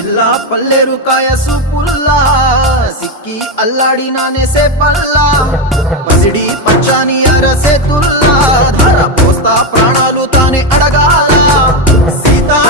పిల్ల పల్లెరు కాయ సూపుల్లా సిక్కి అల్లాడినానే సే పల్లా పసిడి పచ్చాని అరసే తుల్లా ధర పోస్తా ప్రాణాలు తానే అడగాల సీతా